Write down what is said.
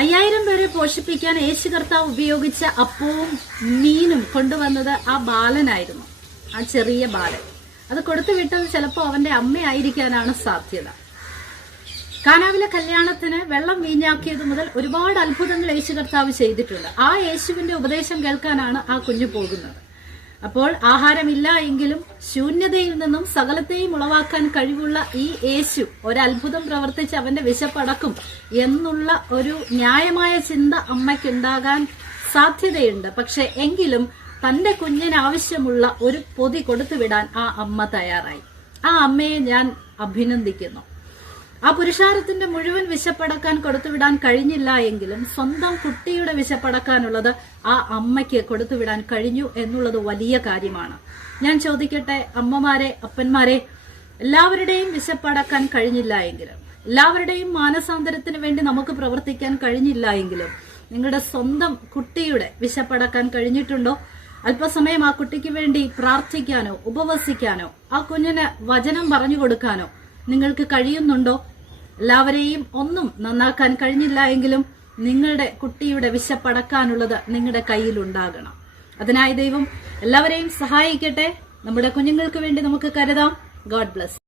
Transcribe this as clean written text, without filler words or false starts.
5000 പേരെ പോഷിപ്പിക്കാൻ യേശു കർത്താവ് ഉപയോഗിച്ച അപ്പവും മീനും കൊണ്ടുവന്നത് ആ ബാലനായിരുന്നു, ആ ചെറിയ ബാലൻ. അത് കൊടുത്തു വിട്ടത് ചിലപ്പോൾ അവന്റെ അമ്മയായിരിക്കാനാണ് സാധ്യത. കാനാവിലെ കല്യാണത്തിന് വെള്ളം വീഞ്ഞാക്കിയത് മുതൽ ഒരുപാട് അത്ഭുതങ്ങൾ യേശു കർത്താവ് ചെയ്തിട്ടുണ്ട്. ആ യേശുവിന്റെ ഉപദേശം കേൾക്കാനാണ് ആ കുഞ്ഞു പോകുന്നത്. അപ്പോൾ ആഹാരമില്ല എങ്കിലും ശൂന്യതയിൽ നിന്നും സകലത്തെയും ഉളവാക്കാൻ കഴിവുള്ള ഈ യേശു ഒരത്ഭുതം പ്രവർത്തിച്ച് അവന്റെ വിശപ്പടക്കും എന്നുള്ള ഒരു ന്യായമായ ചിന്ത അമ്മയ്ക്കുണ്ടാകാൻ സാധ്യതയുണ്ട്. പക്ഷെ എങ്കിലും തന്റെ കുഞ്ഞിന് ആവശ്യമുള്ള ഒരു പൊതി കൊടുത്തുവിടാൻ ആ അമ്മ തയ്യാറായി. ആ അമ്മയെ ഞാൻ അഭിനന്ദിക്കുന്നു. ആ പുരുഷാരത്തിന്റെ മുഴുവൻ വിശപ്പടക്കാൻ കൊടുത്തുവിടാൻ കഴിഞ്ഞില്ല എങ്കിലും സ്വന്തം കുട്ടിയുടെ വിശപ്പടക്കാനുള്ളത് ആ അമ്മയ്ക്ക് കൊടുത്തുവിടാൻ കഴിഞ്ഞു എന്നുള്ളത് വലിയ കാര്യമാണ്. ഞാൻ ചോദിക്കട്ടെ, അമ്മമാരെ, അപ്പന്മാരെ, എല്ലാവരുടെയും വിശപ്പടക്കാൻ കഴിഞ്ഞില്ല എങ്കിലും, എല്ലാവരുടെയും മാനസാന്തരത്തിന് വേണ്ടി നമുക്ക് പ്രവർത്തിക്കാൻ കഴിഞ്ഞില്ല എങ്കിലും, നിങ്ങളുടെ സ്വന്തം കുട്ടിയുടെ വിശപ്പടക്കാൻ കഴിഞ്ഞിട്ടുണ്ടോ? അല്പസമയം ആ കുട്ടിക്ക് വേണ്ടി പ്രാർത്ഥിക്കാനോ ഉപവസിക്കാനോ ആ കുഞ്ഞിന് വചനം പറഞ്ഞു കൊടുക്കാനോ നിങ്ങൾക്ക് കഴിയുന്നുണ്ടോ? എല്ലാവരെയും ഒന്നും നന്നാക്കാൻ കഴിഞ്ഞില്ല എങ്കിലും നിങ്ങളുടെ കുട്ടിയുടെ വിശപ്പടക്കാനുള്ളത് നിങ്ങളുടെ കയ്യിലുണ്ടാകണം. അതിനായി ദൈവം എല്ലാവരെയും സഹായിക്കട്ടെ. നമ്മുടെ കുഞ്ഞുങ്ങൾക്ക് വേണ്ടി നമുക്ക് കരുതാം. God bless.